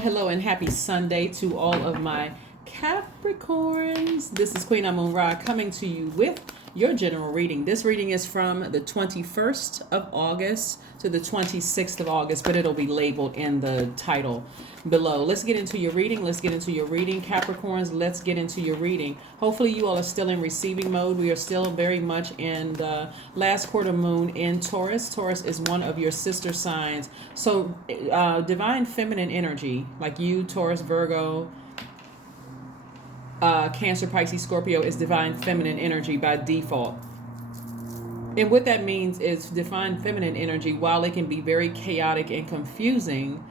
Hello, and happy Sunday to all of my Capricorns. This is Queen Amun Ra coming to you with your general reading. This reading is from the 21st of August to the 26th of August, but it'll be labeled in the title below. Let's get into your reading. Capricorns. Let's get into your reading. Hopefully you all are still in receiving mode. We are still very much in the last quarter moon in Taurus. Taurus is one of your sister signs. So divine feminine energy, like you, Taurus, Virgo, Cancer, Pisces, Scorpio, is divine feminine energy by default. And what that means is divine feminine energy, while it can be very chaotic and confusing,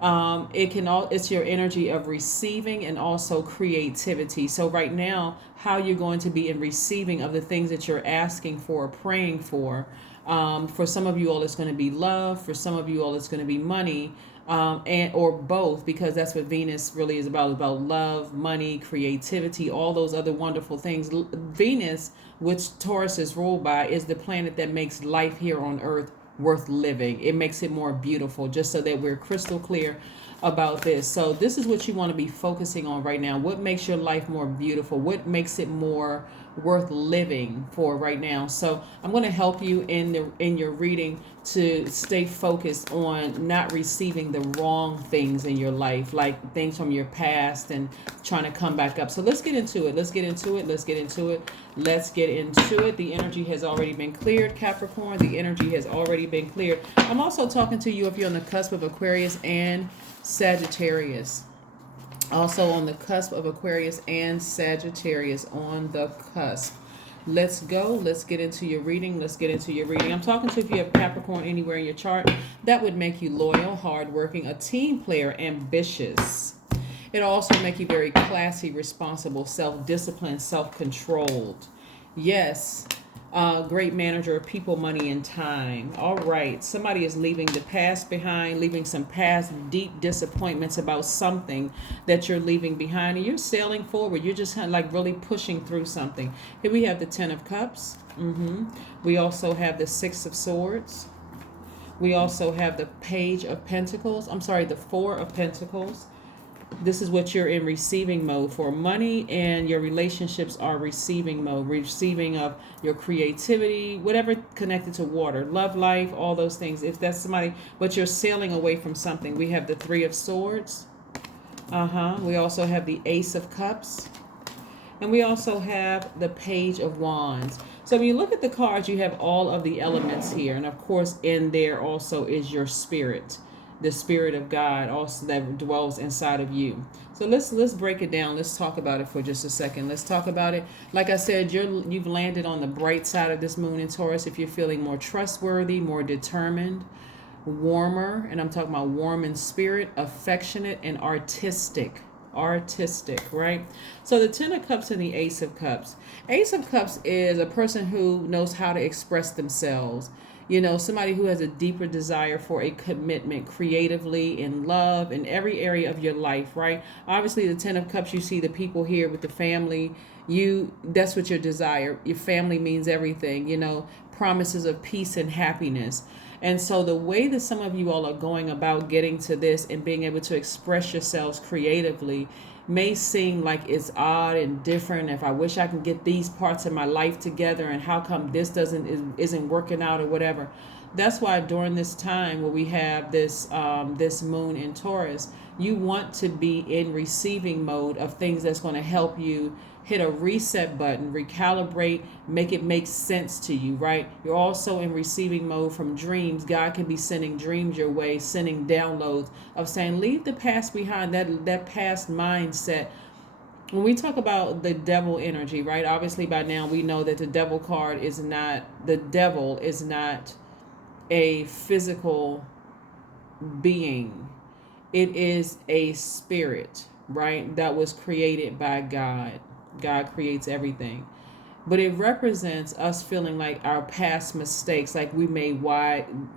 it's your energy of receiving and also creativity. So right now, how you're going to be in receiving of the things that you're asking for, praying for some of you all, it's going to be love. For some of you all, it's going to be money, and or both, because that's what Venus really is about love, money, creativity, all those other wonderful things. Venus, which Taurus is ruled by, is the planet that makes life here on Earth worth living. It makes it more beautiful, just so that we're crystal clear about this. So this is what you want to be focusing on right now. What makes your life more beautiful? What makes it more worth living for right now? So I'm going to help you in your reading to stay focused on not receiving the wrong things in your life, like things from your past and trying to come back up. So let's get into it. The energy has already been cleared, Capricorn. The energy has already been cleared. I'm also talking to you if you're on the cusp of Aquarius and Sagittarius. Also on the cusp of Aquarius and Sagittarius, on the cusp. Let's go. Let's get into your reading. I'm talking to if you have Capricorn anywhere in your chart. That would make you loyal, hardworking, a team player, ambitious. It'll also make you very classy, responsible, self-disciplined, self-controlled. Yes. Great manager of people, money, and time. All right. Somebody is leaving the past behind, leaving some past deep disappointments about something that you're leaving behind, and you're sailing forward. You're just kind of like really pushing through something. Here we have the Ten of Cups. We also have the Six of Swords. We also have the Page of Pentacles. The Four of Pentacles. This is what you're in receiving mode for. Money and your relationships are receiving mode, receiving of your creativity, whatever connected to water, love life, all those things. If that's somebody, but you're sailing away from something. We have the Three of Swords. We also have the Ace of Cups. And we also have the Page of Wands. So when you look at the cards, you have all of the elements here. And of course, in there also is your spirit. The Spirit of God also that dwells inside of you. So let's break it down. Let's talk about it for just a second. Let's talk about it. Like I said, you've landed on the bright side of this moon in Taurus. If you're feeling more trustworthy, more determined, warmer, and I'm talking about warm in spirit, affectionate, and artistic, right? So the Ten of Cups and the Ace of Cups. Ace of Cups is a person who knows how to express themselves. Somebody who has a deeper desire for a commitment creatively, in love, in every area of your life, right? Obviously, the Ten of Cups, you see the people here with the family. That's what your desire. Your family means everything, promises of peace and happiness. And so the way that some of you all are going about getting to this and being able to express yourselves creatively may seem like it's odd and different. If I wish I could get these parts of my life together, and how come this isn't working out or whatever. That's why during this time where we have this moon in Taurus, you want to be in receiving mode of things that's going to help you hit a reset button, recalibrate, make it make sense to you, right? You're also in receiving mode from dreams. God can be sending dreams your way, sending downloads of saying, leave the past behind, that past mindset. When we talk about the devil energy, right? Obviously by now we know that the devil card is not a physical being. It is a spirit, right? That was created by God. God creates everything. But it represents us feeling like our past mistakes, like we made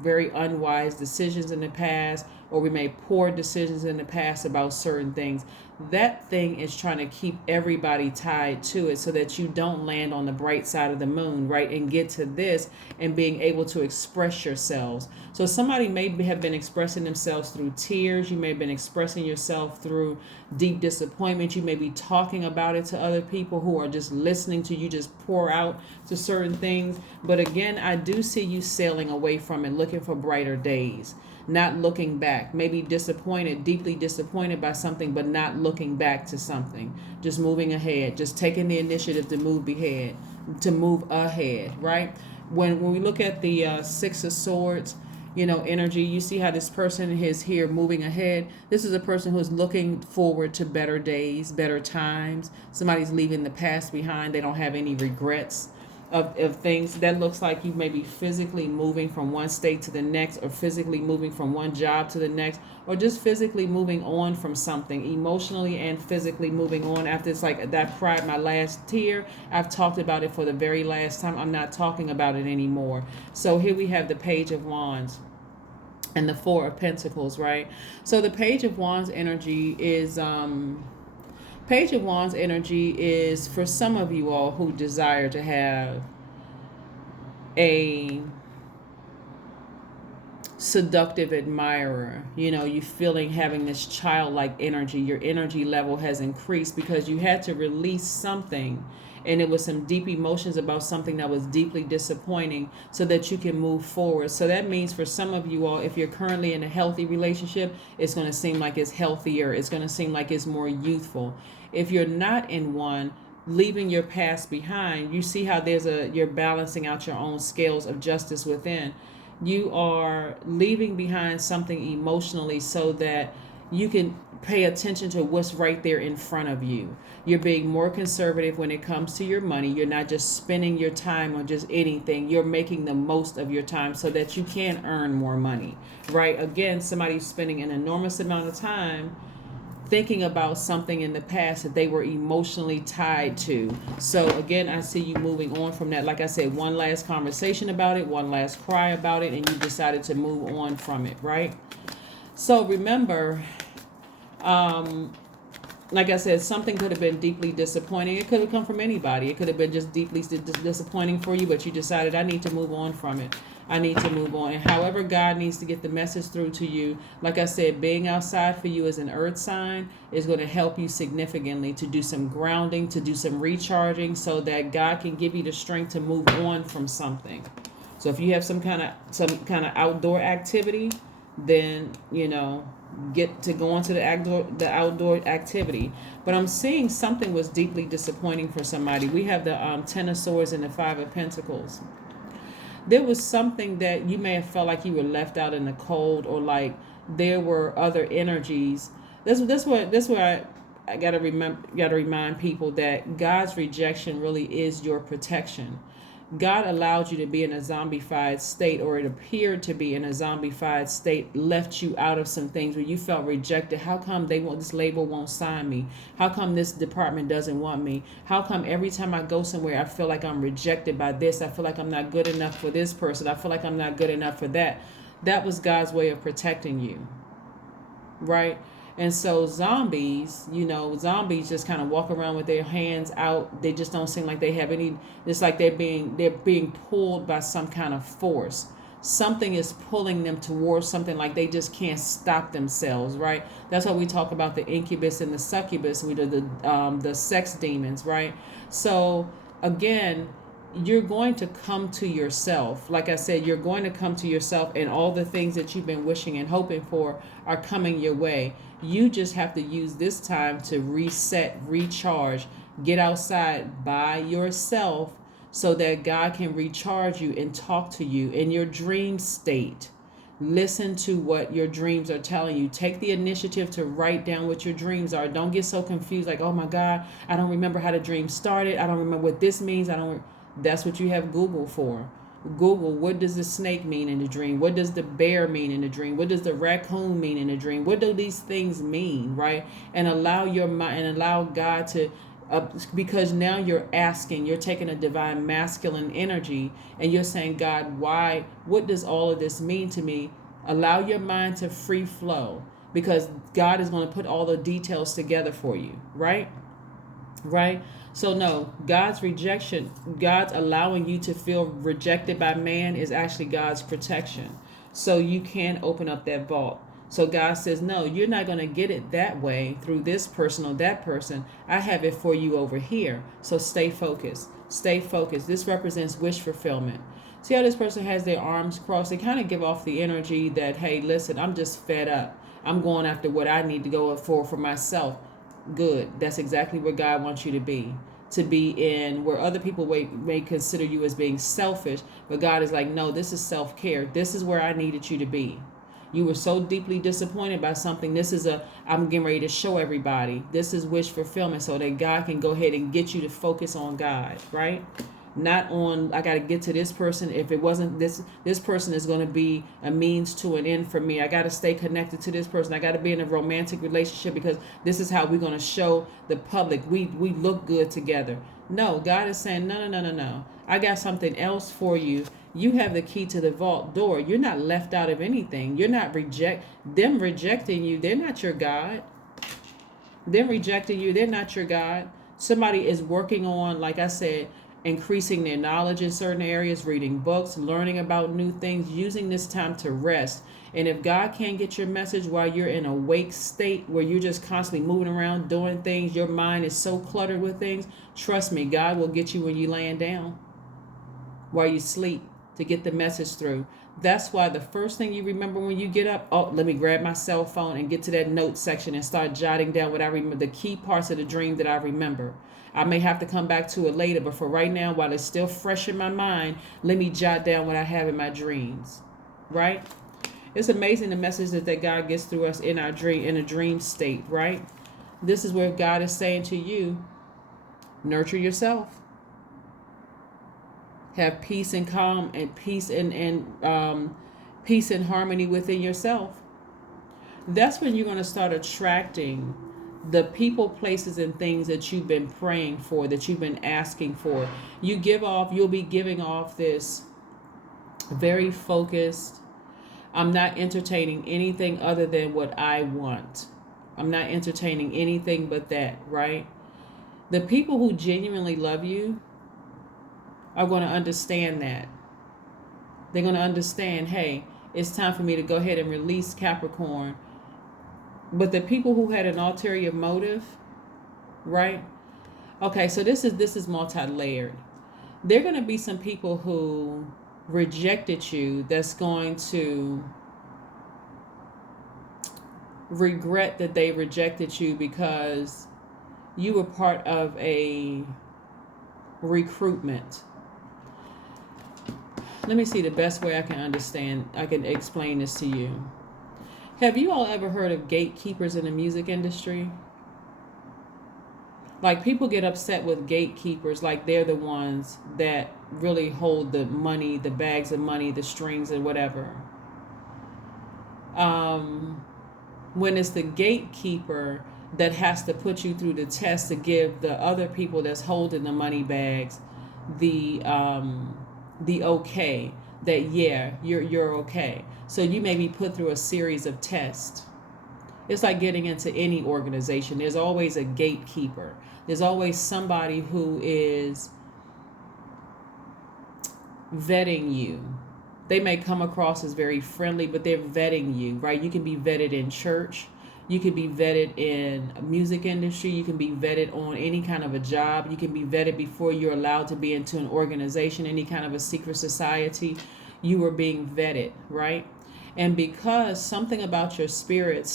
very unwise decisions in the past, or we made poor decisions in the past about certain things. That thing is trying to keep everybody tied to it so that you don't land on the bright side of the moon, right? And get to this and being able to express yourselves. So somebody may have been expressing themselves through tears. You may have been expressing yourself through deep disappointment. You may be talking about it to other people who are just listening to you just pour out to certain things. But again, I do see you sailing away from it, looking for brighter days, not looking back, maybe disappointed, deeply disappointed by something, but not looking back to something, just moving ahead, just taking the initiative to move ahead, right? When we look at the Six of Swords, energy, you see how this person is here moving ahead. This is a person who's looking forward to better days, better times. Somebody's leaving the past behind. They don't have any regrets of things. That looks like you may be physically moving from one state to the next, or physically moving from one job to the next, or just physically moving on from something, emotionally and physically moving on. After it's like that, cried my last tear, I've talked about it for the very last time, I'm not talking about it anymore. So here we have the Page of Wands and the Four of Pentacles, right? So the Page of Wands energy is Page of Wands energy is for some of you all who desire to have a seductive admirer. You feeling having this childlike energy. Your energy level has increased because you had to release something, and it was some deep emotions about something that was deeply disappointing, so that you can move forward. So that means for some of you all, if you're currently in a healthy relationship, it's going to seem like it's healthier. It's going to seem like it's more youthful. If you're not in one, leaving your past behind, you see how you're balancing out your own scales of justice within. You are leaving behind something emotionally so that you can pay attention to what's right there in front of you. You're being more conservative when it comes to your money. You're not just spending your time on just anything. You're making the most of your time so that you can earn more money, right? Again, somebody's spending an enormous amount of time thinking about something in the past that they were emotionally tied to. So again, I see you moving on from that. Like I said, one last conversation about it, one last cry about it, and you decided to move on from it, right? So remember, like I said, something could have been deeply disappointing. It could have come from anybody. It could have been just deeply disappointing for you, but you decided, I need to move on from it. I need to move on. And however God needs to get the message through to you, like I said, being outside for you as an earth sign is going to help you significantly to do some grounding, to do some recharging, so that God can give you the strength to move on from something. So if you have some kind of outdoor activity, then get to go into the outdoor activity. But I'm seeing something was deeply disappointing for somebody. We have the Ten of Swords and the Five of Pentacles. There was something that you may have felt like you were left out in the cold, or like there were other energies. That's where I gotta remind people that God's rejection really is your protection. God allowed you to be in a zombified state, or it appeared to be in a zombified state, left you out of some things where you felt rejected. How come this label won't sign me? How come this department doesn't want me? How come every time I go somewhere, I feel like I'm rejected by this? I feel like I'm not good enough for this person. I feel like I'm not good enough for that. That was God's way of protecting you, right? And so zombies just kind of walk around with their hands out. They just don't seem like they have any. It's like they're being pulled by some kind of force. Something is pulling them towards something, like they just can't stop themselves, right? That's why we talk about the incubus and the succubus. We do the sex demons, right? So again, you're going to come to yourself. Like I said, you're going to come to yourself, and all the things that you've been wishing and hoping for are coming your way. You just have to use this time to reset, recharge, get outside by yourself, so that God can recharge you and talk to you in your dream state. Listen to what your dreams are telling you. Take the initiative to write down what your dreams are. Don't get so confused, like, oh my God, I don't remember how the dream started. I don't remember what this means. That's what you have Google for. Google, what does the snake mean in the dream? What does the bear mean in the dream? What does the raccoon mean in the dream? What do these things mean, right? And allow your mind and allow God to, because now you're taking a divine masculine energy, and you're saying, God, why? What does all of this mean to me? Allow your mind to free flow, because God is going to put all the details together for you, right? Right? So no, God's rejection, God's allowing you to feel rejected by man is actually God's protection. So you can open up that vault. So God says, no, you're not going to get it that way through this person or that person. I have it for you over here. So stay focused. Stay focused. This represents wish fulfillment. See how this person has their arms crossed? They kind of give off the energy that, hey, listen, I'm just fed up. I'm going after what I need to go for myself. Good. That's exactly where God wants you to be. To be in where other people may consider you as being selfish, but God is like, no, this is self-care. This is where I needed you to be. You were so deeply disappointed by something. I'm getting ready to show everybody. This is wish fulfillment so that God can go ahead and get you to focus on God, right? Not on, I got to get to this person. If it wasn't this person is going to be a means to an end for me. I got to stay connected to this person. I got to be in a romantic relationship because this is how we're going to show the public we look good together. No, God is saying, no. I got something else for you. You have the key to the vault door. You're not left out of anything. You're not them rejecting you. They're not your God. Them rejecting you. They're not your God. Somebody is working on, like I said, increasing their knowledge in certain areas, reading books, learning about new things, using this time to rest. And if God can't get your message while you're in a awake state where you're just constantly moving around doing things, your mind is so cluttered with things, trust me, God will get you when you're laying down, while you sleep, to get the message through. That's why the first thing you remember when you get up, let me grab my cell phone and get to that note section and start jotting down what I remember, the key parts of the dream that I remember. I may have to come back to it later, but for right now, while it's still fresh in my mind, let me jot down what I have in my dreams, right? It's amazing the message that God gets through us in a dream state, right? This is where God is saying to you, nurture yourself. Have peace and calm and peace and peace and harmony within yourself. That's when you're going to start attracting the people, places, and things that you've been praying for, that you've been asking for. You'll be giving off this very focused, I'm not entertaining anything other than what I want. I'm not entertaining anything but that, right? The people who genuinely love you are going to understand that. They're going to understand, hey, it's time for me to go ahead and release Capricorn. But the people who had an ulterior motive, right? Okay, so this is multi-layered. There are going to be some people who rejected you that's going to regret that they rejected you because you were part of a recruitment. Let me see the best way I can explain this to you. Have you all ever heard of gatekeepers in the music industry? Like, people get upset with gatekeepers, like they're the ones that really hold the money, the bags of money, the strings, and whatever. When it's the gatekeeper that has to put you through the test to give the other people that's holding the money bags the okay, that yeah, you're okay. So you may be put through a series of tests. It's like getting into any organization. There's always a gatekeeper. There's always somebody who is vetting you. They may come across as very friendly, but they're vetting you, right? You can be vetted in church. You can be vetted in a music industry. You can be vetted on any kind of a job. You can be vetted before you're allowed to be into an organization, any kind of a secret society. You are being vetted, right? And because something about your spirit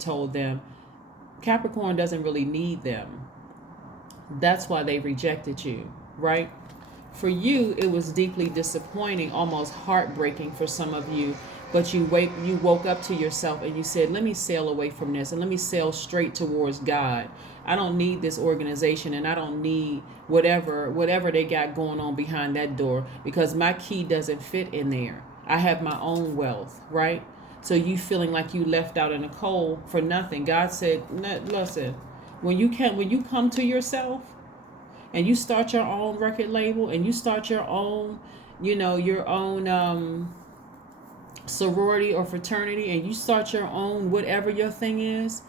told them, Capricorn doesn't really need them. That's why they rejected you, right? For you, it was deeply disappointing, almost heartbreaking for some of you. But you woke up to yourself and you said, let me sail away from this and let me sail straight towards God. I don't need this organization and I don't need whatever they got going on behind that door, because my key doesn't fit in there. I have my own wealth, right? So you feeling like you left out in the cold for nothing. God said, listen, when you come to yourself and you start your own record label and you start your own, sorority or fraternity and you start your own, whatever your thing is,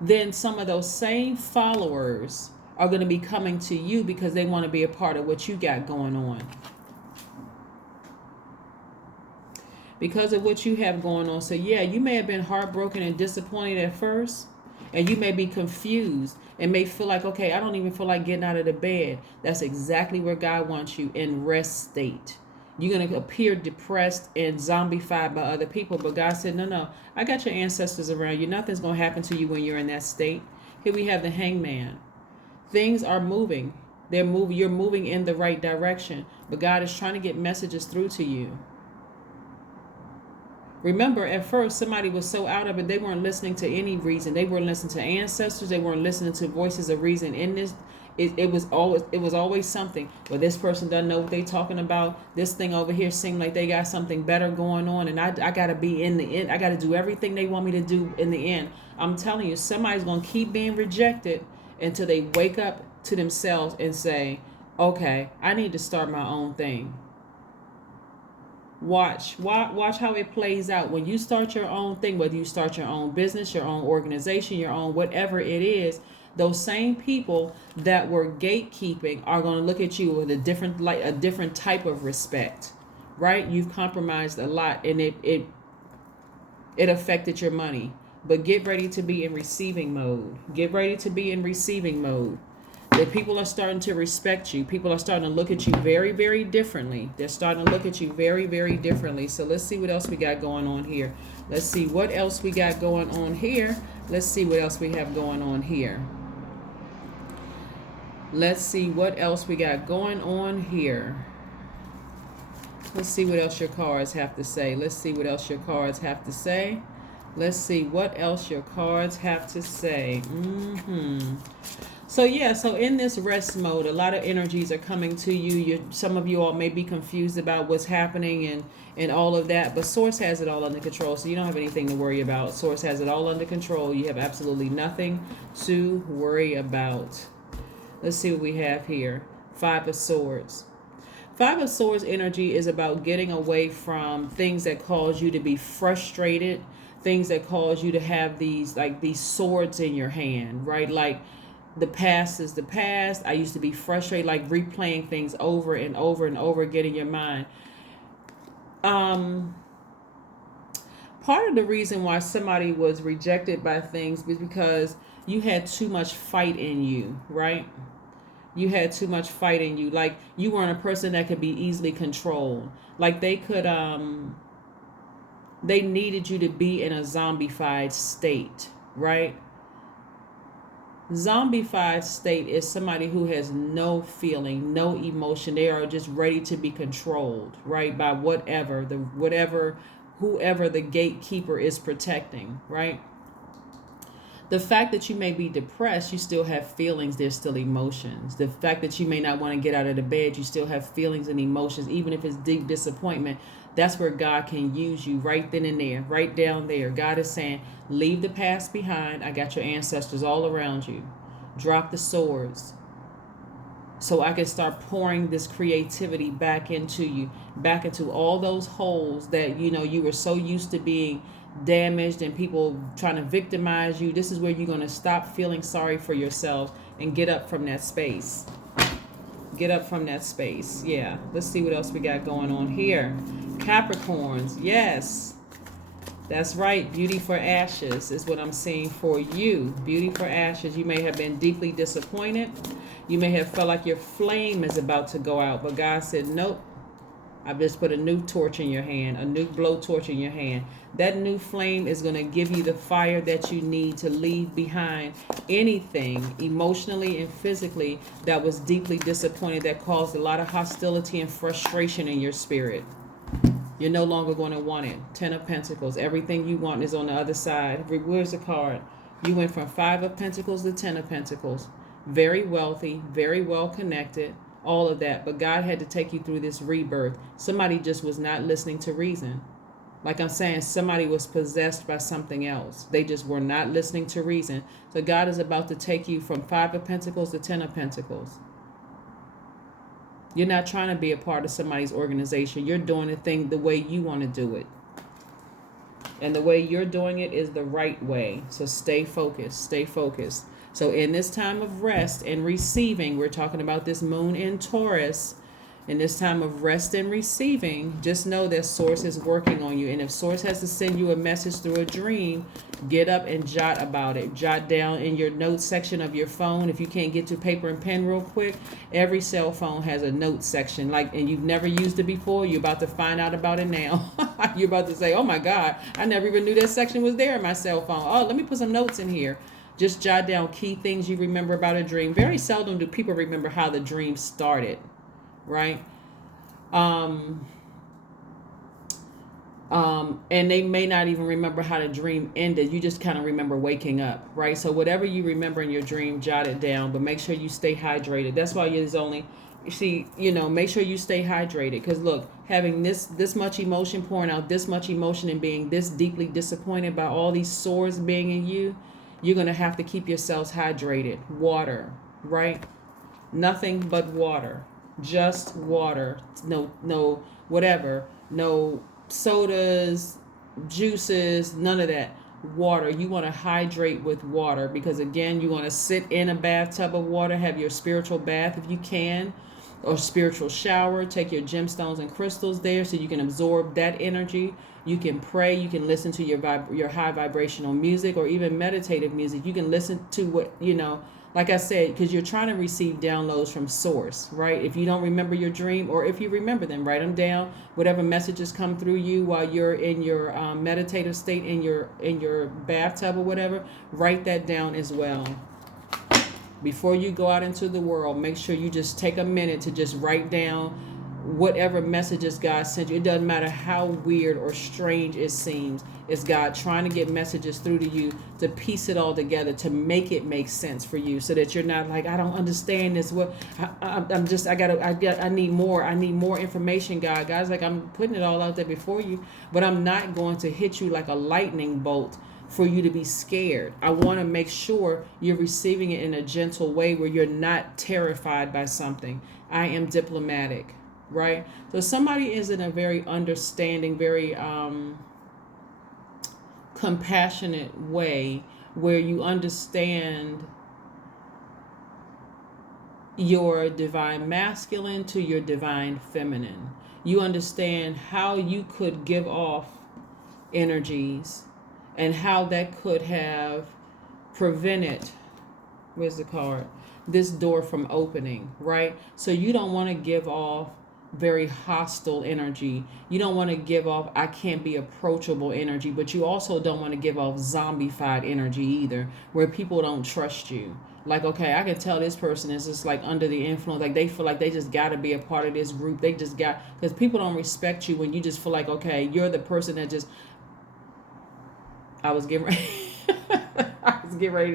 then some of those same followers are going to be coming to you because they want to be a part of what you got going on. Because of what you have going on. So yeah, you may have been heartbroken and disappointed at first, and you may be confused and may feel like, okay, I don't even feel like getting out of the bed. That's exactly where God wants you, in rest state. You're going to appear depressed and zombified by other people. But God said, no, I got your ancestors around you. Nothing's going to happen to you when you're in that state. Here we have the Hangman. Things are moving. They're moving. You're moving in the right direction. But God is trying to get messages through to you. Remember, at first, somebody was so out of it, they weren't listening to any reason. They weren't listening to ancestors. They weren't listening to voices of reason in this. It was always something. Well, this person doesn't know what they're talking about. This thing over here seemed like they got something better going on, and I got to be in the end. I got to do everything they want me to do in the end. I'm telling you, somebody's going to keep being rejected until they wake up to themselves and say, okay, I need to start my own thing. Watch how it plays out. When you start your own thing, whether you start your own business, your own organization, your own whatever it is, those same people that were gatekeeping are going to look at you with a different type of respect, right? You've compromised a lot, and it affected your money. But get ready to be in receiving mode. Get ready to be in receiving mode. That people are starting to respect you. People are starting to look at you very, very differently. They're starting to look at you very, very differently. So let's see what else we got going on here. Let's see what else we got going on here. Let's see what else we have going on here. Let's see what else we got going on here. Let's see what else your cards have to say. Let's see what else your cards have to say. Let's see what else your cards have to say. So yeah, so in this rest mode, a lot of energies are coming to you. Some of you all may be confused about what's happening and all of that, but Source has it all under control, so you don't have anything to worry about. Source has it all under control. You have absolutely nothing to worry about. Let's see what we have here. Five of Swords. Five of Swords energy is about getting away from things that cause you to be frustrated, things that cause you to have these swords in your hand, right? Like, the past is the past. I used to be frustrated, like replaying things over and over and over again in your mind. Part of the reason why somebody was rejected by things was because you had too much fight in you, right? You had too much fight in you. Like, you weren't a person that could be easily controlled. Like, they needed you to be in a zombified state, right? Zombified state is somebody who has no feeling, no emotion. They are just ready to be controlled, right, by whoever the gatekeeper is protecting, right? The fact that you may be depressed, you still have feelings, there's still emotions. The fact that you may not want to get out of the bed, you still have feelings and emotions, even if it's deep disappointment. That's where God can use you, right then and there, right down there. God is saying, leave the past behind. I got your ancestors all around you. Drop the swords so I can start pouring this creativity back into you, back into all those holes that, you were so used to being damaged and people trying to victimize you. This is where you're going to stop feeling sorry for yourself and get up from that space. Get up from that space. Yeah. Let's see what else we got going on here. Capricorns. Yes. That's right. Beauty for ashes is what I'm seeing for you. Beauty for ashes. You may have been deeply disappointed. You may have felt like your flame is about to go out, but God said, nope. I've just put a new torch in your hand, a new blowtorch in your hand. That new flame is going to give you the fire that you need to leave behind anything emotionally and physically that was deeply disappointed, that caused a lot of hostility and frustration in your spirit. You're no longer going to want it. 10 of Pentacles. Everything you want is on the other side. Where's the card? You went from 5 of Pentacles to 10 of Pentacles. Very wealthy, very well connected. All of that, but God had to take you through this rebirth. Somebody just was not listening to reason. Like I'm saying, somebody was possessed by something else. They just were not listening to reason. So God is about to take you from 5 of Pentacles to 10 of Pentacles. You're not trying to be a part of somebody's organization. You're doing the thing the way you want to do it. And the way you're doing it is the right way. So stay focused, stay focused. So in this time of rest and receiving, we're talking about this moon in Taurus. In this time of rest and receiving, just know that Source is working on you. And if Source has to send you a message through a dream, get up and jot about it. Jot down in your notes section of your phone. If you can't get to paper and pen real quick, every cell phone has a notes section. And you've never used it before, you're about to find out about it now. You're about to say, oh my God, I never even knew that section was there in my cell phone. Oh, let me put some notes in here. Just jot down key things you remember about a dream. Very seldom do people remember how the dream started, right? And they may not even remember how the dream ended. You just kind of remember waking up, right? So whatever you remember in your dream, jot it down, but make sure you stay hydrated. That's why there's only, make sure you stay hydrated. Because look, having this much emotion, pouring out this much emotion and being this deeply disappointed by all these sores being in you, you're going to have to keep yourselves hydrated. Water, right? Nothing but water. Just water. No whatever. No sodas, juices, none of that. Water. You want to hydrate with water, because again, you want to sit in a bathtub of water, have your spiritual bath if you can, or spiritual shower. Take your gemstones and crystals there so you can absorb that energy. You can pray. You can listen to your high vibrational music, or even meditative music. You can listen to what, like I said, because you're trying to receive downloads from Source, right? If you don't remember your dream, or if you remember them, write them down. Whatever messages come through you while you're in your meditative state, in your bathtub or whatever, write that down as well. Before you go out into the world, make sure you just take a minute to just write down whatever messages God sent you. It doesn't matter how weird or strange it seems. It's God trying to get messages through to you to piece it all together, to make it make sense for you, so that you're not like, I don't understand this. What I need more. I need more information, God. God's like, I'm putting it all out there before you, but I'm not going to hit you like a lightning bolt for you to be scared. I want to make sure you're receiving it in a gentle way where you're not terrified by something. I am diplomatic. Right? So somebody is in a very understanding, very compassionate way, where you understand your divine masculine to your divine feminine. You understand how you could give off energies and how that could have prevented, where's the card, this door from opening, right? So you don't want to give off very hostile energy. You don't want to give off I can't be approachable energy, but you also don't want to give off zombified energy either, where people don't trust you. Like, okay, I can tell this person is just like under the influence, like they feel like they just got to be a part of this group. They just got, because people don't respect you when you just feel like, okay, you're the person that just, I was getting ready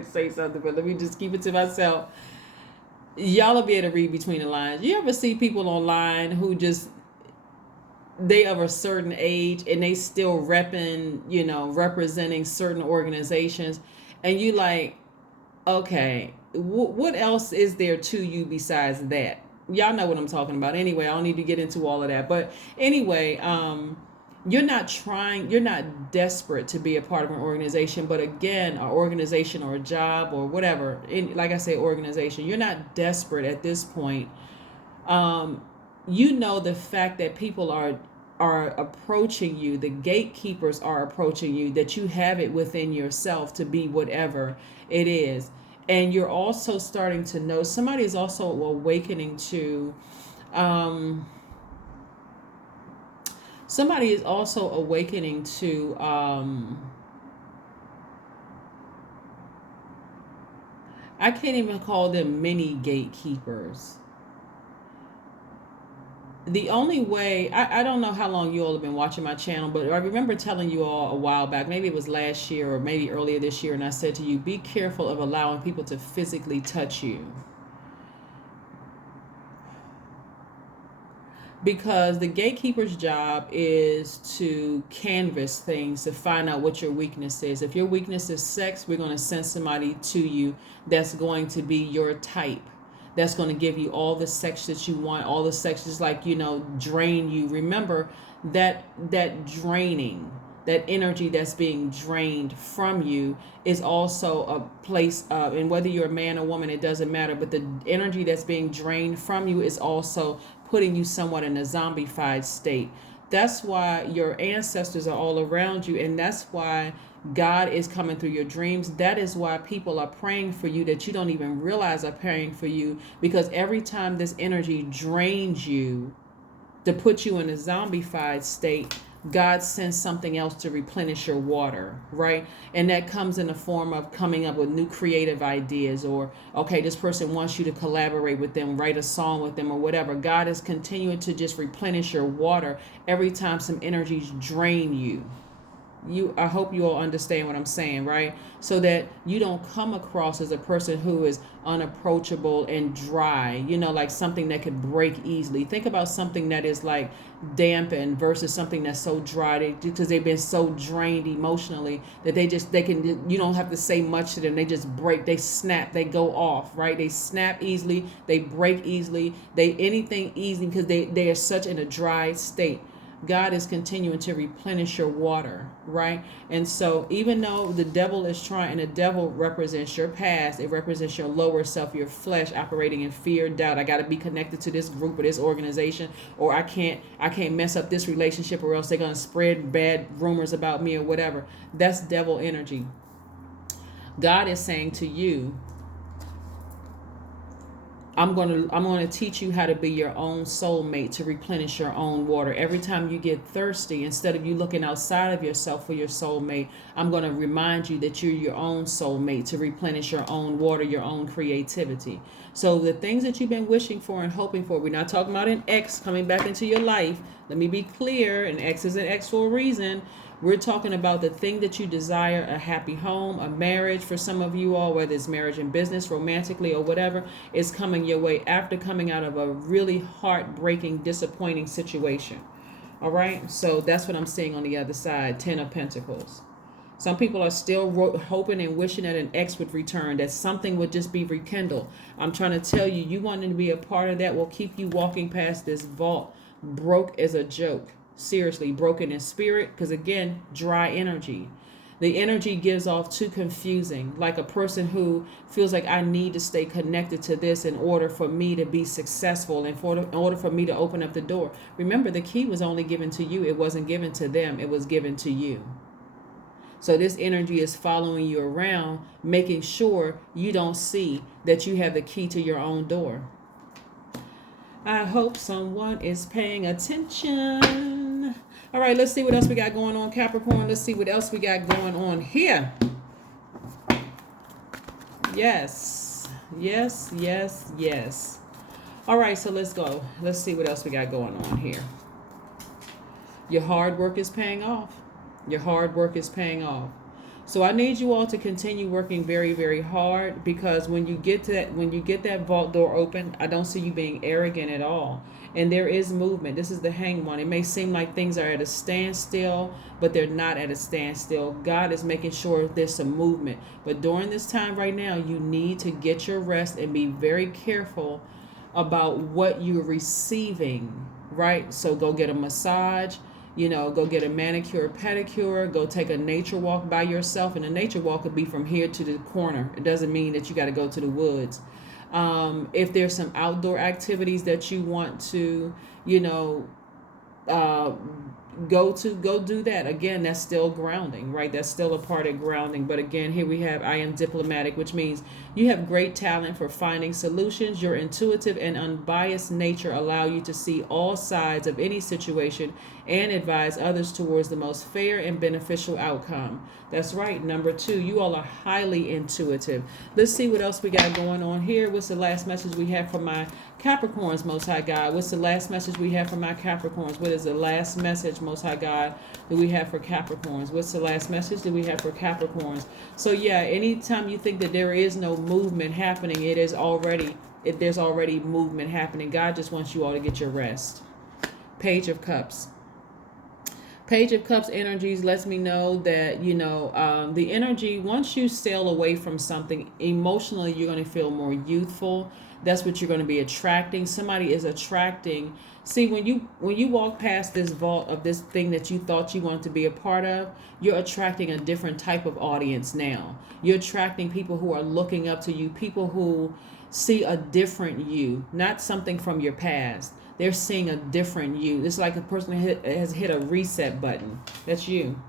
to say something, but let me just keep it to myself. Y'all will be able to read between the lines. You ever see people online who just, they of a certain age and they still representing certain organizations, and you like, okay, what else is there to you besides that? Y'all know what I'm talking about. Anyway, I don't need to get into all of that, but anyway, you're not desperate to be a part of an organization, but again, an organization or a job or whatever, like I say, organization, you're not desperate at this point. The fact that people are approaching you, the gatekeepers are approaching you, that you have it within yourself to be whatever it is. And you're also starting to know, somebody is also awakening to, somebody is also awakening to I can't even call them mini gatekeepers. The only way, I don't know how long you all have been watching my channel, but I remember telling you all a while back, maybe it was last year or maybe earlier this year, and I said to you, be careful of allowing people to physically touch you. Because the gatekeeper's job is to canvas things, to find out what your weakness is. If your weakness is sex, we're going to send somebody to you that's going to be your type. That's going to give you all the sex that you want, all the sex, just like, drain you. Remember that draining, that energy that's being drained from you is also a place of, and whether you're a man or woman, it doesn't matter, but the energy that's being drained from you is also putting you somewhat in a zombified state. That's why your ancestors are all around you, and that's why God is coming through your dreams. That is why people are praying for you that you don't even realize are praying for you, because every time this energy drains you to put you in a zombified state, God sends something else to replenish your water, right? And that comes in the form of coming up with new creative ideas, or, okay, this person wants you to collaborate with them, write a song with them, or whatever. God is continuing to just replenish your water every time some energies drain you. I hope you all understand what I'm saying, right? So that you don't come across as a person who is unapproachable and dry, like something that could break easily. Think about something that is like dampened versus something that's so dry, because they've been so drained emotionally that you don't have to say much to them. They just break, they snap, they go off, right? They snap easily, they break easily, anything easy, because they are such in a dry state. God is continuing to replenish your water, right? And so even though the devil is trying, and the devil represents your past, it represents your lower self, your flesh operating in fear, doubt. I got to be connected to this group or this organization, or I can't mess up this relationship, or else they're going to spread bad rumors about me or whatever. That's devil energy. God is saying to you, I'm going to teach you how to be your own soulmate, to replenish your own water. Every time you get thirsty, instead of you looking outside of yourself for your soulmate, I'm going to remind you that you're your own soulmate, to replenish your own water, your own creativity. So the things that you've been wishing for and hoping for, we're not talking about an ex coming back into your life. Let me be clear, an ex is an ex for a reason. We're talking about the thing that you desire: a happy home, a marriage. For some of you all, whether it's marriage and business, romantically, or whatever, is coming your way after coming out of a really heartbreaking, disappointing situation. All right? So that's what I'm seeing on the other side, 10 of Pentacles. Some people are still hoping and wishing that an ex would return, that something would just be rekindled. I'm trying to tell you, you wanting to be a part of that will keep you walking past this vault broke as a joke. Seriously, broken in spirit, because again, dry energy. The energy gives off too confusing, like a person who feels like, I need to stay connected to this in order for me to be successful, and in order for me to open up the door. Remember, the key was only given to you. It wasn't given to them. It was given to you. So this energy is following you around, making sure you don't see that you have the key to your own door. I hope someone is paying attention. All right, let's see what else we got going on, Capricorn. Let's see what else we got going on here. Yes. Yes, yes, yes. All right, so let's go. Let's see what else we got going on here. Your hard work is paying off. Your hard work is paying off. So I need you all to continue working very, very hard, because when you get that vault door open, I don't see you being arrogant at all. And there is movement. This is the Hanged One. It may seem like things are at a standstill, but they're not at a standstill. God is making sure there's some movement. But during this time right now, you need to get your rest and be very careful about what you're receiving, right? So go get a massage. Go get a manicure, pedicure, go take a nature walk by yourself. And a nature walk could be from here to the corner. It doesn't mean that you got to go to the woods. If there's some outdoor activities that you want to, go do that. Again, that's still grounding, right? That's still a part of grounding. But again, here we have I am diplomatic, which means you have great talent for finding solutions. Your intuitive and unbiased nature allow you to see all sides of any situation and advise others towards the most fair and beneficial outcome. That's right. Number 2, you all are highly intuitive. Let's see what else we got going on here. What's the last message we have for my Capricorns, Most High God? What's the last message we have for my Capricorns? What is the last message, Most High God, that we have for Capricorns? What's the last message that we have for Capricorns? So yeah, anytime you think that there is no movement happening, there's already movement happening. God just wants you all to get your rest. Page of Cups. Page of Cups energies lets me know that, you know, the energy, once you sail away from something, emotionally, you're going to feel more youthful. That's what you're going to be attracting. Somebody is attracting. See, when you walk past this vault of this thing that you thought you wanted to be a part of, you're attracting a different type of audience now. You're attracting people who are looking up to you, people who see a different you, not something from your past. They're seeing a different you. It's like a person has hit a reset button. That's you.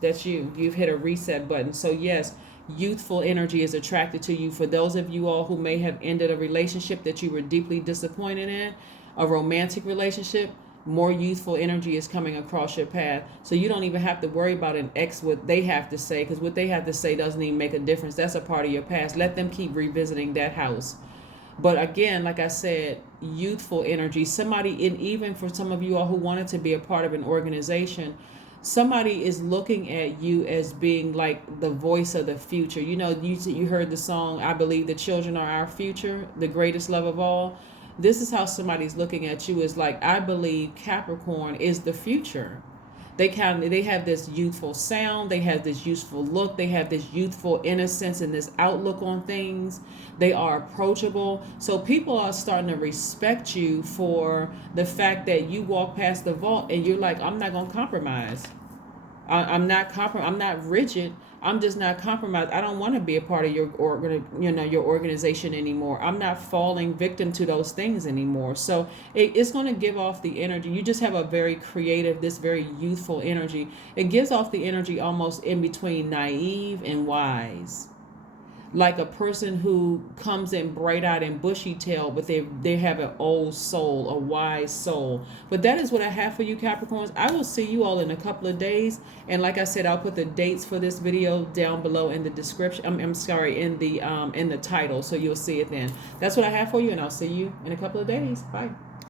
That's you. You've hit a reset button. So yes, youthful energy is attracted to you. For those of you all who may have ended a relationship that you were deeply disappointed in, a romantic relationship, more youthful energy is coming across your path. So you don't even have to worry about an ex, what they have to say, because what they have to say doesn't even make a difference. That's a part of your past. Let them keep revisiting that house. But again, like I said, youthful energy, somebody, and even for some of you all who wanted to be a part of an organization, somebody is looking at you as being like the voice of the future. You know, you heard the song, I Believe the Children Are Our Future, the greatest love of all. This is how somebody's looking at you, is like, I believe Capricorn is the future. They have this youthful sound, they have this youthful look, they have this youthful innocence and this outlook on things. They are approachable. So people are starting to respect you for the fact that you walk past the vault and you're like, I'm not going to compromise. I'm not rigid. I'm just not compromised. I don't want to be a part of your your organization anymore. I'm not falling victim to those things anymore. So it's going to give off the energy. You just have a very creative, this very youthful energy. It gives off the energy almost in between naive and wise, like a person who comes in bright-eyed and bushy-tailed, but they have an old soul, a wise soul. But that is what I have for you, Capricorns. I will see you all in a couple of days, and like I said, I'll put the dates for this video down below in the description. I'm sorry, in the title, so you'll see it then. That's what I have for you, and I'll see you in a couple of days. Bye.